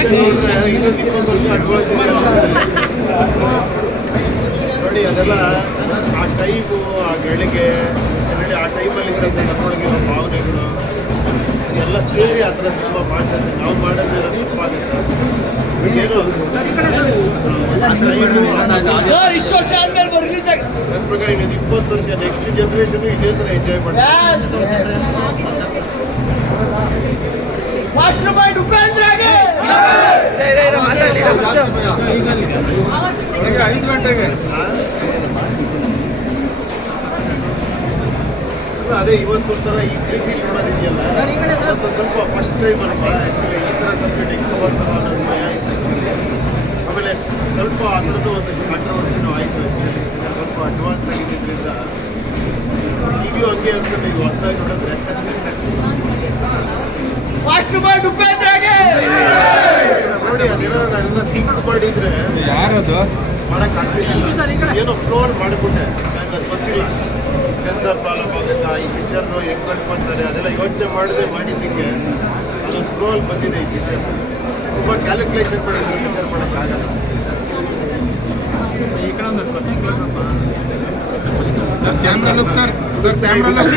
ಇನ್ನೊಂದು 20 ವರ್ಷ ಅಡ್ವಾನ್ಸ್ ನೋಡಿ. ಅದೆಲ್ಲ ಆ ಟೈಮು, ಆ ಗಳಿಗೆ ಆಲ್ರೆಡಿ ಆ ಟೈಮಲ್ಲಿ ಇದ್ದಂಥ ನಮ್ಮೊಳಗಿರೋ ಭಾವನೆಗಳು ಎಲ್ಲ ಸೇರಿ ಆ ಥರ ಸಿನಿಮಾ ಮಾಡಿಸುತ್ತೆ. ನಾವು ಮಾಡಿದ್ರೆ ತಪ್ಪಾಗುತ್ತೆ. ಏನೋ ಇಷ್ಟು ವರ್ಷ ಆದ್ಮೇಲೆ ರಿಲೀಸ್ ಆಗಿ ನನ್ನ ಪ್ರಕಾರ ಇನ್ನೊಂದು 20 ವರ್ಷ ನೆಕ್ಸ್ಟ್ ಜನ್ರೇಷನ್ ಇದೇ ಥರ ಎಂಜಾಯ್ ಮಾಡ್ತಾರೆ. ಮಾಸ್ಟರ್ ಮೈಂಡ್ ಉಪೇಂದ್ರ 5 ಗಂಟೆಗೆ ಅದೇ ಇವತ್ತು ಒಂಥರ ಈ ಪ್ರೀತಿ ನೋಡೋದಿದೆಯಲ್ಲ, ಇವತ್ತೊಂದು ಸ್ವಲ್ಪ ಫಸ್ಟ್ ಟೈಮ್ ಅಲ್ಪ ಆ್ಯಕ್ಚುಲಿ ಈ ಥರ ಸಬ್ಜೆಕ್ಟ್ ಹಿಂಗೆ ಬರ್ತಾರೋ ಅನ್ನೋದು ಭಯ ಆಯಿತು ಆ್ಯಕ್ಚುಲಿ. ಆಮೇಲೆ ಸ್ವಲ್ಪ ಆ ಥರದ್ದು ಒಂದಷ್ಟು ಕಾಂಟ್ರವರ್ಸಿನೂ ಆಯಿತು ಆ್ಯಕ್ಚುಲಿ. ಸ್ವಲ್ಪ ಅಡ್ವಾನ್ಸ್ ಆಗಿದ್ದರಿಂದ ಈಗಲೂ ಹಂಗೆ ಅನ್ಸುತ್ತೆ ಇದು ಹೊಸದಾಗಿ ನೋಡಿದ್ರೆ. ಮಾಸ್ಟರ್ ಮೈಂಡ್ ಉಪೇಂದ್ರ ನೋಡಿ ಅದೇನೋ ನಾನೆಲ್ಲ ಥಿಂಕ್ ಮಾಡಿದರೆ ಮಾಡೋಕ್ಕಾಗ್ತಿರ್ಲಿಲ್ಲ. ಏನೋ ಫ್ಲೋರ್ ಮಾಡಿಬಿಟ್ಟೆ, ನನಗೆ ಅದು ಗೊತ್ತಿಲ್ಲ ಸೆನ್ಸರ್ ಪ್ರಾಬ್ಲಮ್ ಆಗುತ್ತಾ, ಈ ಪಿಕ್ಚರ್ನು ಹೆಂಗೆ ಕಂಡುಬಂತಾರೆ ಅದೆಲ್ಲ ಯೋಚನೆ ಮಾಡದೆ ಮಾಡಿದ್ದಕ್ಕೆ ಅದೊಂದು ಫ್ಲೋಲ್ ಬಂದಿದೆ. ಈ ಪಿಕ್ಚರ್ ತುಂಬ ಕ್ಯಾಲ್ಕುಲೇಷನ್ ಮಾಡಿದ್ರೆ ಪಿಕ್ಚರ್ ಮಾಡೋಕ್ಕಾಗಲ್ಲ. Camera look sir, camera look.